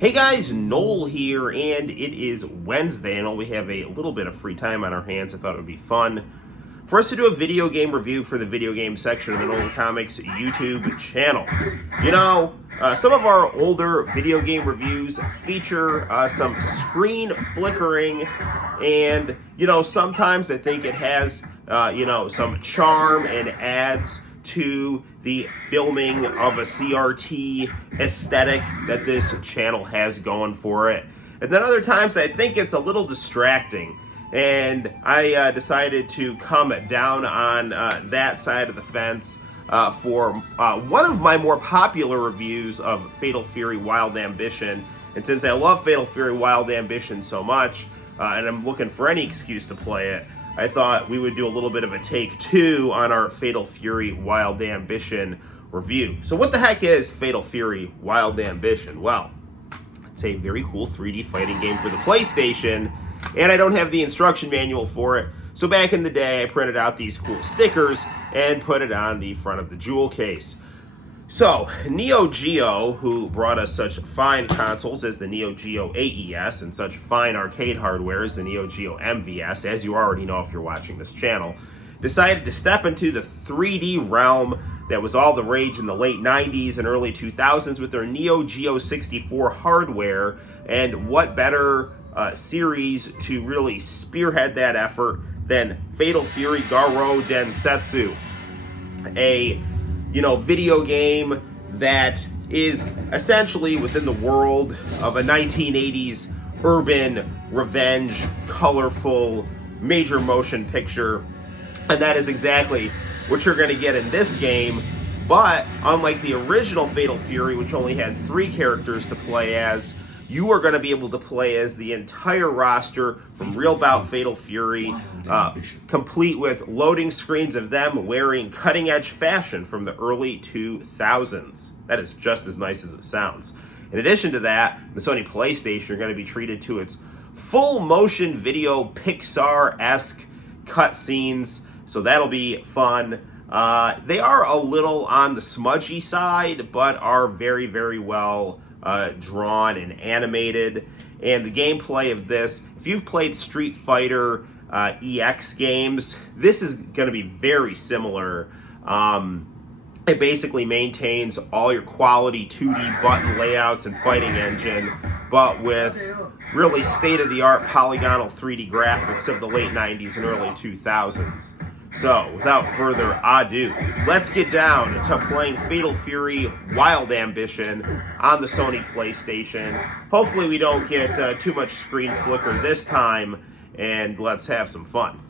Hey guys, Noel here, and it is Wednesday, and we have a little bit of free time on our hands. I thought it would be fun for us to do a video game review for the video game section of the Noel Comics YouTube channel. Some of our older video game reviews feature some screen flickering, and sometimes I think it has some charm and adds to the filming of a CRT aesthetic that this channel has going for it. And then other times I think it's a little distracting. And I decided to come down on that side of the fence for one of my more popular reviews of Fatal Fury Wild Ambition. And since I love Fatal Fury Wild Ambition so much, and I'm looking for any excuse to play it, I thought we would do a little bit of a take two on our Fatal Fury Wild Ambition review. So what the heck is Fatal Fury Wild Ambition? Well, it's a very cool 3D fighting game for the PlayStation, and I don't have the instruction manual for it. So back in the day, I printed out these cool stickers and put it on the front of the jewel case. So, Neo Geo, who brought us such fine consoles as the Neo Geo AES and such fine arcade hardware as the Neo Geo MVS, as you already know if you're watching this channel, decided to step into the 3D realm that was all the rage in the late 90s and early 2000s with their Neo Geo 64 hardware. And what better series to really spearhead that effort than Fatal Fury Garo Densetsu, a video game that is essentially within the world of a 1980s urban revenge, colorful, major motion picture. And that is exactly what you're going to get in this game. But unlike the original Fatal Fury, which only had 3 characters to play as, you are going to be able to play as the entire roster from Real Bout Fatal Fury, complete with loading screens of them wearing cutting-edge fashion from the early 2000s. That is just as nice as it sounds. In addition to that, the Sony PlayStation are going to be treated to its full-motion video Pixar-esque cutscenes, so that'll be fun. They are a little on the smudgy side, but are very, very well drawn and animated. And the gameplay of this, if you've played Street Fighter EX games, this is going to be very similar. It basically maintains all your quality 2D button layouts and fighting engine, but with really state-of-the-art polygonal 3D graphics of the late 90s and early 2000s. So, without further ado, let's get down to playing Fatal Fury Wild Ambition on the Sony PlayStation. Hopefully we don't get too much screen flicker this time, and let's have some fun.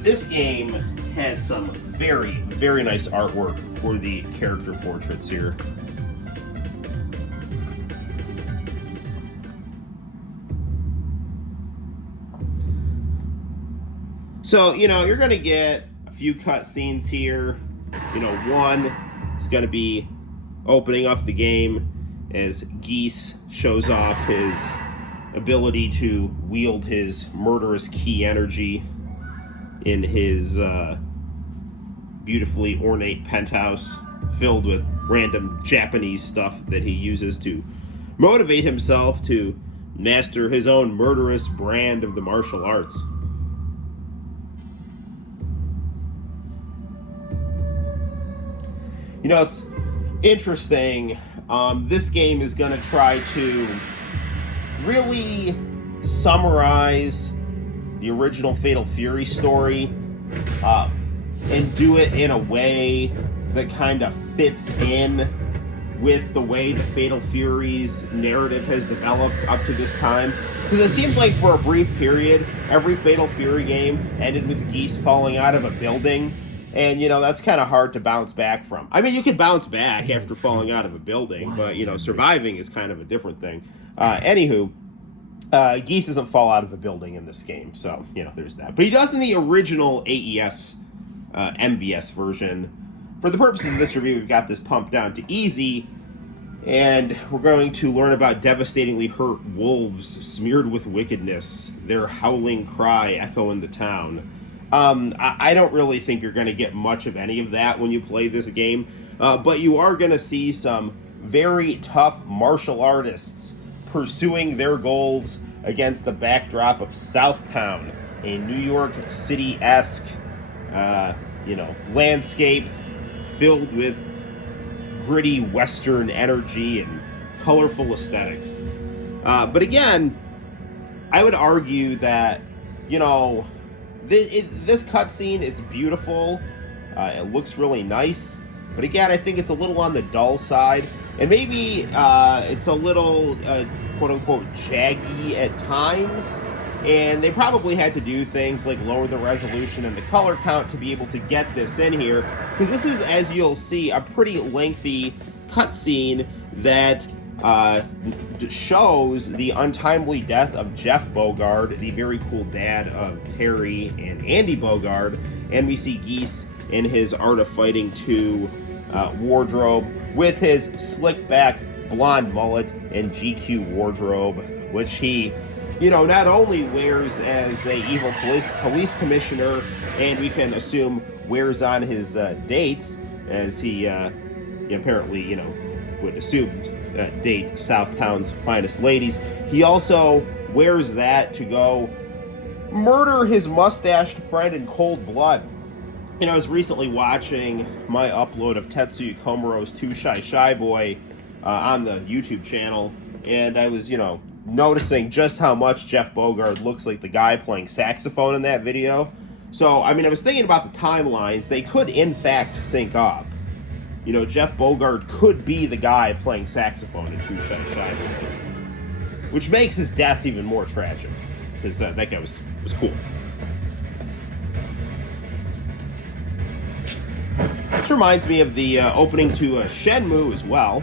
This game has some very, very nice artwork for the character portraits here. So, you're going to get a few cutscenes here. One is going to be opening up the game as Geese shows off his ability to wield his murderous key energy in his beautifully ornate penthouse filled with random Japanese stuff that he uses to motivate himself to master his own murderous brand of the martial arts. It's interesting. This game is going to try to really summarize the original Fatal Fury story and do it in a way that kind of fits in with the way the Fatal Fury's narrative has developed up to this time. Because it seems like for a brief period, every Fatal Fury game ended with Geese falling out of a building. And, that's kind of hard to bounce back from. I mean, you could bounce back after falling out of a building, but, surviving is kind of a different thing. Anywho, Geese doesn't fall out of a building in this game, so, there's that. But he does in the original AES MVS version. For the purposes of this review, we've got this pumped down to easy, And we're going to learn about devastatingly hurt wolves smeared with wickedness, their howling cry echoing the town. I don't really think you're going to get much of any of that when you play this game, but you are going to see some very tough martial artists pursuing their goals against the backdrop of Southtown, a New York City-esque, landscape filled with gritty Western energy and colorful aesthetics. But again, I would argue that, this cutscene, it's beautiful. It looks really nice. But again, I think it's a little on the dull side. And maybe it's a little, quote-unquote, jaggy at times. And they probably had to do things like lower the resolution and the color count to be able to get this in here. Because this is, as you'll see, a pretty lengthy cutscene that shows the untimely death of Jeff Bogard, the very cool dad of Terry and Andy Bogard. And we see Geese in his Art of Fighting 2 wardrobe with his slick back blonde mullet and GQ wardrobe, which he not only wears as a evil police commissioner, and we can assume wears on his dates, as he apparently, would assume date Southtown's finest ladies. He also wears that to go murder his mustached friend in cold blood. I was recently watching my upload of Tetsuya Komaro's Too Shy Boy on the YouTube channel, and I was, noticing just how much Jeff Bogard looks like the guy playing saxophone in that video. So, I was thinking about the timelines. They could, in fact, sync up. Jeff Bogard could be the guy playing saxophone in Too Shy Boy, which makes his death even more tragic, because that guy was cool. This reminds me of the opening to Shenmue as well.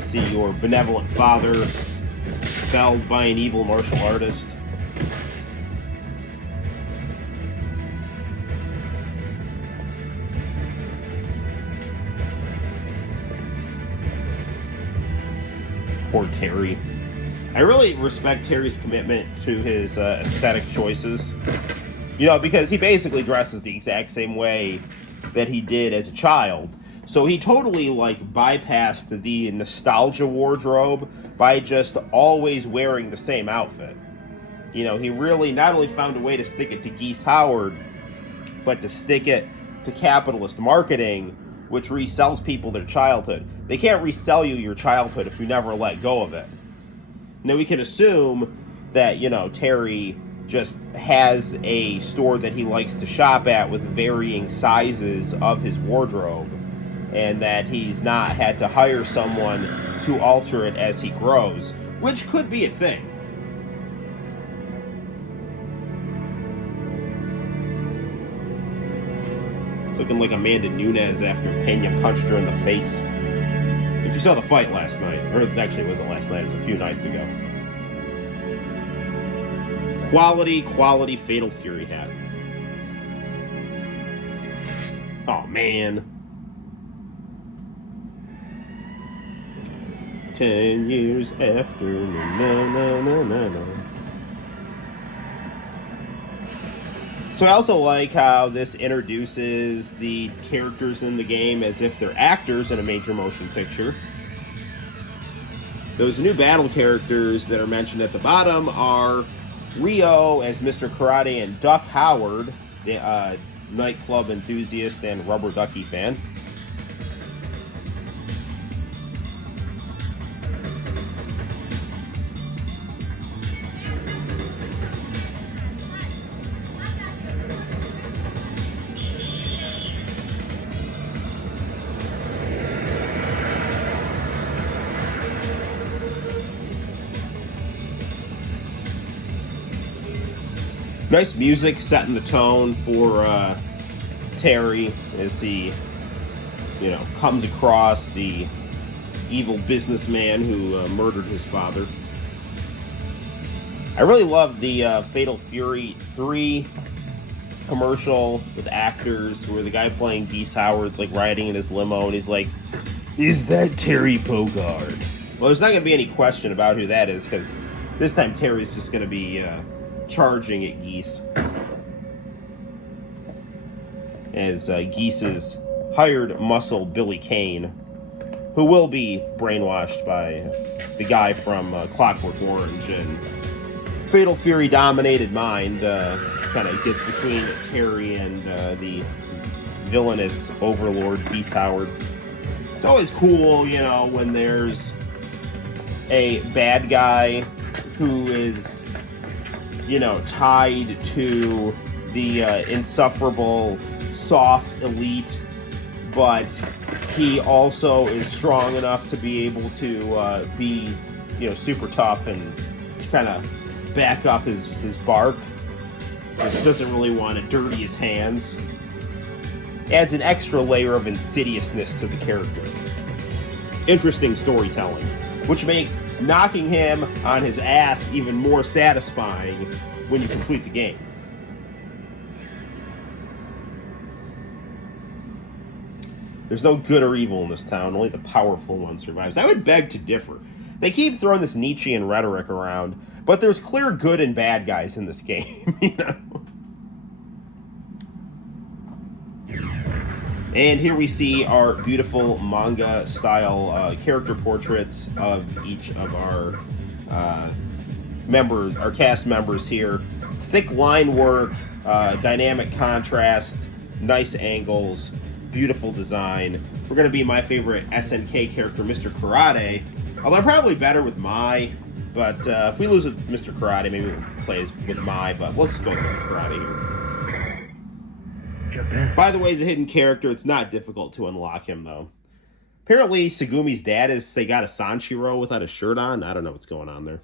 See your benevolent father felled by an evil martial artist. Poor Terry. I really respect Terry's commitment to his aesthetic choices. Because he basically dresses the exact same way that he did as a child. So he totally, bypassed the nostalgia wardrobe by just always wearing the same outfit. He really not only found a way to stick it to Geese Howard, but to stick it to capitalist marketing, which resells people their childhood. They can't resell you your childhood if you never let go of it. Now, we can assume that, Terry just has a store that he likes to shop at with varying sizes of his wardrobe, and that he's not had to hire someone to alter it as he grows, which could be a thing. It's looking like Amanda Nunes after Pena punched her in the face. If you saw the fight last night, or actually it wasn't last night, it was a few nights ago. Quality Fatal Fury hat. Oh, man. 10 years after, no. So I also like how this introduces the characters in the game as if they're actors in a major motion picture. Those new battle characters that are mentioned at the bottom are Rio as Mr. Karate and Duck Howard, the nightclub enthusiast and rubber ducky fan. Nice music setting the tone for Terry as he, comes across the evil businessman who murdered his father. I really love the Fatal Fury 3 commercial with actors where the guy playing Geese Howard's like riding in his limo and he's like, "Is that Terry Bogard?" Well, there's not going to be any question about who that is because this time Terry's just going to be charging at Geese as Geese's hired muscle Billy Kane, who will be brainwashed by the guy from Clockwork Orange and Fatal Fury dominated mind, kind of gets between Terry and the villainous overlord Geese Howard. It's always cool, you know, when there's a bad guy who is, you know, tied to the insufferable soft elite, but he also is strong enough to be able to be, you know, super tough and kind of back up his bark. Just doesn't really want to dirty his hands. Adds an extra layer of insidiousness to the character. Interesting storytelling, which makes knocking him on his ass even more satisfying when you complete the game. There's no good or evil in this town, only the powerful one survives. I would beg to differ. They keep throwing this Nietzschean rhetoric around, but there's clear good and bad guys in this game, you know? And here we see our beautiful manga-style character portraits of each of our members, our cast members here. Thick line work, dynamic contrast, nice angles, beautiful design. We're going to be my favorite SNK character, Mr. Karate. Although I'm probably better with Mai, but if we lose with Mr. Karate, maybe we'll play with Mai, but let's go with Mr. Karate here. By the way, he's a hidden character. It's not difficult to unlock him, though. Apparently, Segumi's dad is Segata Sanshiro without a shirt on. I don't know what's going on there.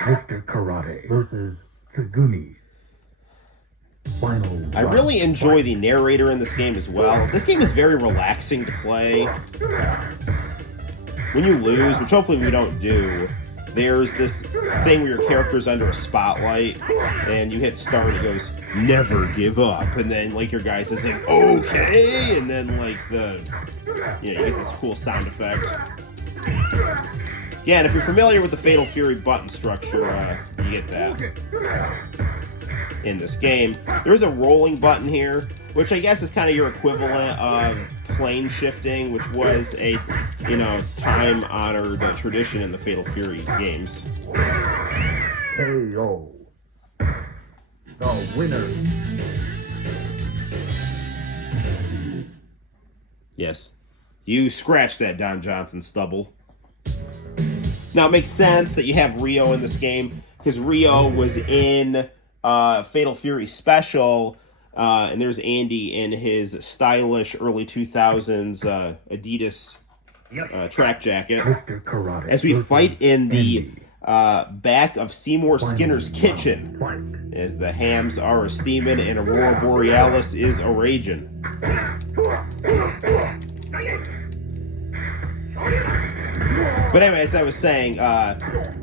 Mr. Karate versus Segumi. I really enjoy the narrator in this game as well. This game is very relaxing to play. When you lose, which hopefully we don't do, there's this thing where your character's under a spotlight and you hit start and it goes, "Never give up." And then like your guy says like, "Okay," and then like you get this cool sound effect. Yeah, and if you're familiar with the Fatal Fury button structure, you get that in this game. There's a rolling button here, which I guess is kind of your equivalent of plane shifting, which was a, you know, time-honored tradition in the Fatal Fury games. KO. The winner. Yes. You scratched that, Don Johnson stubble. Now, it makes sense that you have Rio in this game, because Rio was in Fatal Fury Special, and there's Andy in his stylish early 2000s Adidas track jacket. As we fight in the back of Seymour Skinner's kitchen, as the hams are a-steaming and Aurora Borealis is a-raging. But anyway, as I was saying,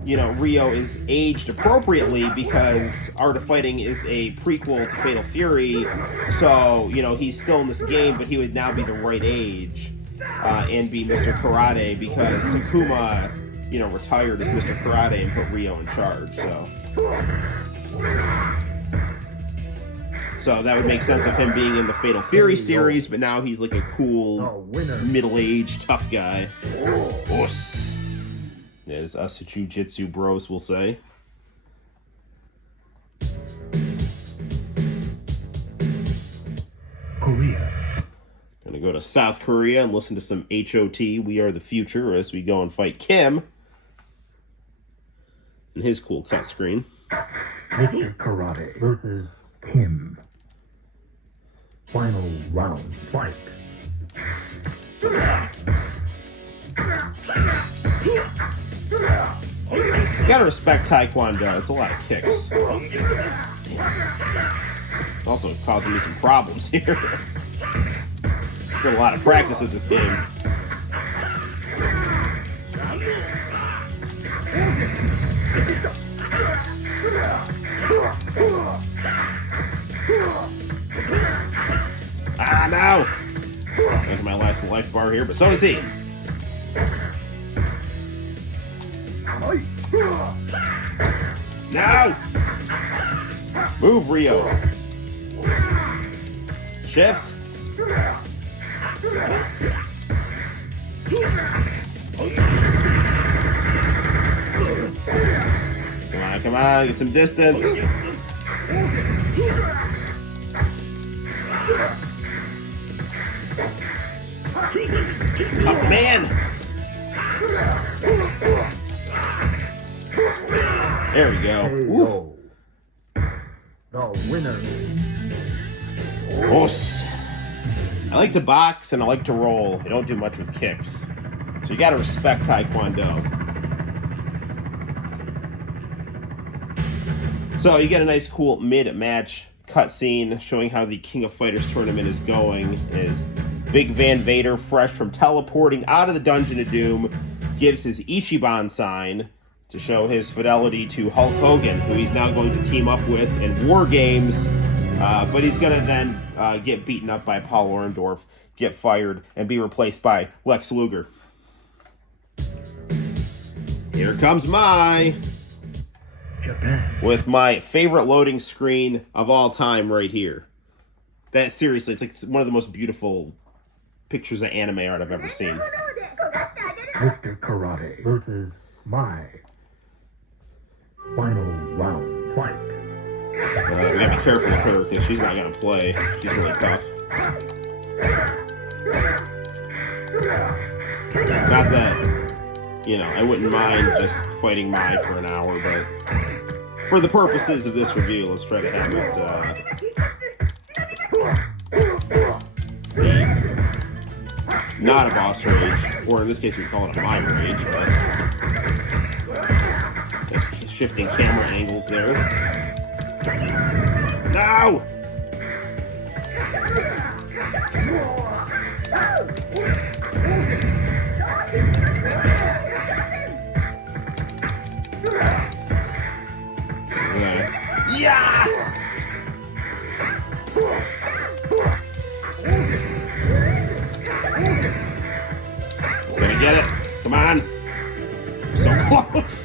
Rio is aged appropriately because Art of Fighting is a prequel to Fatal Fury, so, he's still in this game, but he would now be the right age and be Mr. Karate because Takuma, retired as Mr. Karate and put Rio in charge, So that would make sense of him being in the Fatal Fury series, but now he's like a cool, middle-aged, tough guy. Os. As us jiu-jitsu bros will say. Korea. Gonna go to South Korea and listen to some HOT, We Are the Future, as we go and fight Kim. And his cool cut screen. Mr. Karate versus Kim. Final round fight. You gotta respect Taekwondo. It's a lot of kicks. It's also causing me some problems here. Got a lot of practice at this game. down to my last life bar here, but so is he. No! Move, Rio. Shift. Come on, get some distance. Oh, man! There we go. Woo. The winner. Os. I like to box and I like to roll. I don't do much with kicks. So you gotta respect Taekwondo. So you get a nice cool mid-match cutscene showing how the King of Fighters tournament is going. Is Big Van Vader, fresh from teleporting out of the Dungeon of Doom, gives his Ichiban sign to show his fidelity to Hulk Hogan, who he's now going to team up with in War Games. But he's going to then get beaten up by Paul Orndorff, get fired, and be replaced by Lex Luger. Here comes Mai, Japan. with my favorite loading screen of all time right here. That, seriously, it's like one of the most beautiful pictures of anime art I've ever seen. Mr. Karate versus my final round fight. We gotta be careful with her because she's not gonna play. She's really tough. Not that, you know, I wouldn't mind just fighting Mai for an hour, but for the purposes of this review, let's try to have it not a boss rage, or in this case we call it a Mai rage, but just shifting camera angles there. No! This is yeah! He's gonna get it. Come on. So close.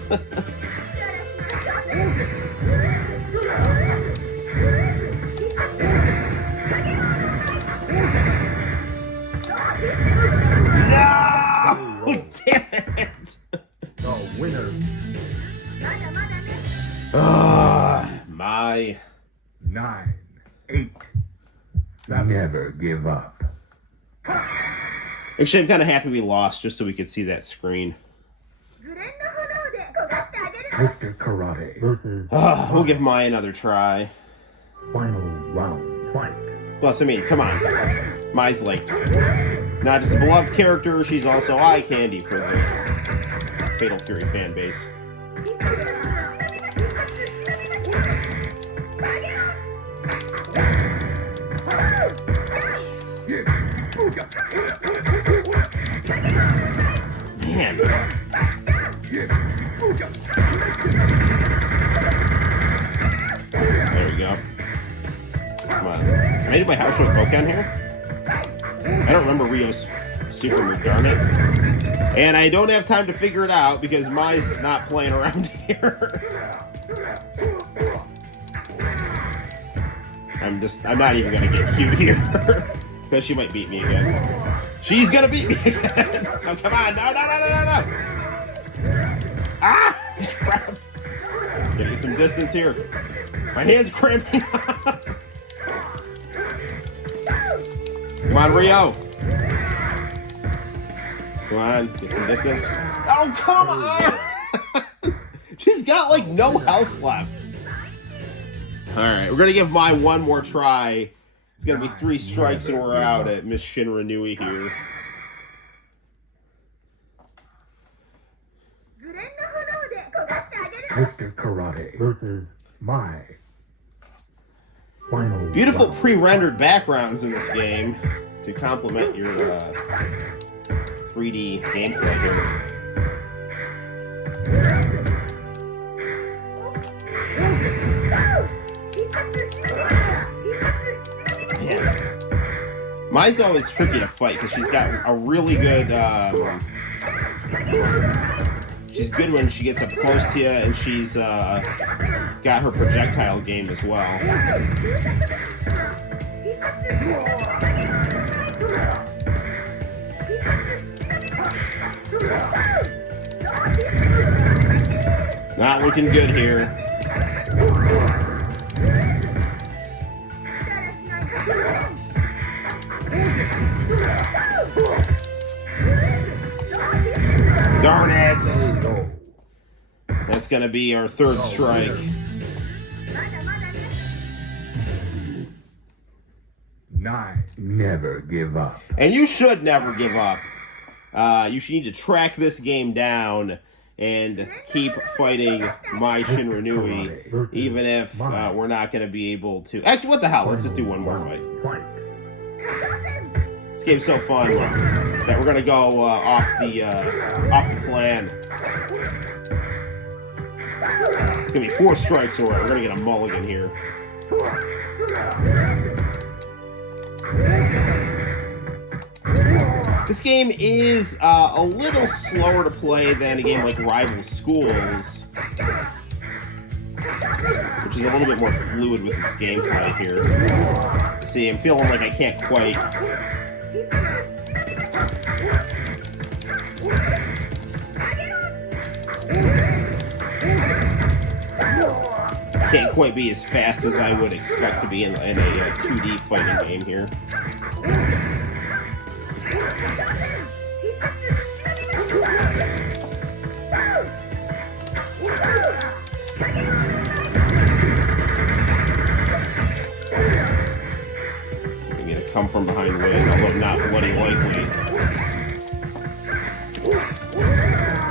No! Damn it! The winner. My 9, 8. Never give up. Actually, I'm kind of happy we lost just so we could see that screen. Mr. Karate versus We'll give Mai another try. final round fight. Plus, I mean, come on. Mai's like not just a beloved character, she's also eye candy for the Fatal Fury fan base. Man. There we go. Come on. Can I do my house show Kokan here? I don't remember Rio's super move, darn it. And I don't have time to figure it out because Mai's not playing around here. I'm not even gonna get cute here. Because she might beat me again. She's gonna beat me again! Oh, come on! No! Ah! Crap! Gotta get some distance here. My hand's cramping up. Come on, Rio! Come on, get some distance. Oh, come on! She's got, like, no health left. Alright, we're gonna give Mai one more try. It's gonna be 3 strikes and we're out at Miss Shinra Nui here. Mr. Karate versus my final Beautiful round. pre-rendered backgrounds in this game to complement your 3D gameplay here. Mai's always tricky to fight because she's got a really good. She's good when she gets up close to you, and she's got her projectile game as well. Not looking good here. Darn it! That's going to be our third strike. Nine. Never give up. And you should never give up. You should need to track this game down and keep fighting Mai Shinranui, even if we're not going to be able to. Actually, what the hell? Let's just do one more fight. This game's so fun that we're going to go off the plan. It's going to be 4 strikes or we're going to get a mulligan here. This game is a little slower to play than a game like Rival Schools, which is a little bit more fluid with its gameplay here. See, I'm feeling like I can't quite... Can't quite be as fast as I would expect to be in a 2D fighting game here. I'm gonna come from behind win, although not bloody likely.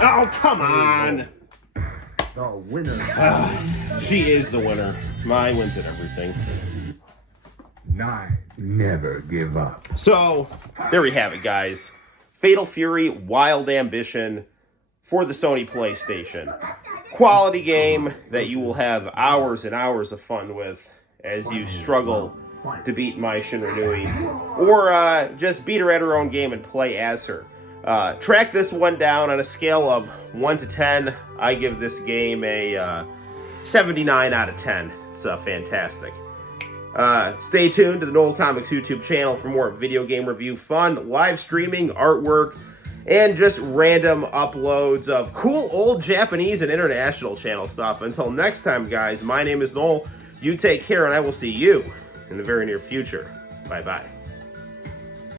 Oh, come on! The winner. She is the winner. Mai wins at everything. 9. Never give up. So, there we have it, guys. Fatal Fury Wild Ambition for the Sony PlayStation. Quality game that you will have hours and hours of fun with as you struggle to beat Mai Shinranui, or just beat her at her own game and play as her. Track this one down on a scale of 1 to 10. I give this game a 79 out of 10. It's fantastic. Stay tuned to the Noel Comics YouTube channel for more video game review fun, live streaming, artwork, and just random uploads of cool old Japanese and international channel stuff. Until next time, guys, my name is Noel. You take care, and I will see you in the very near future. Bye-bye.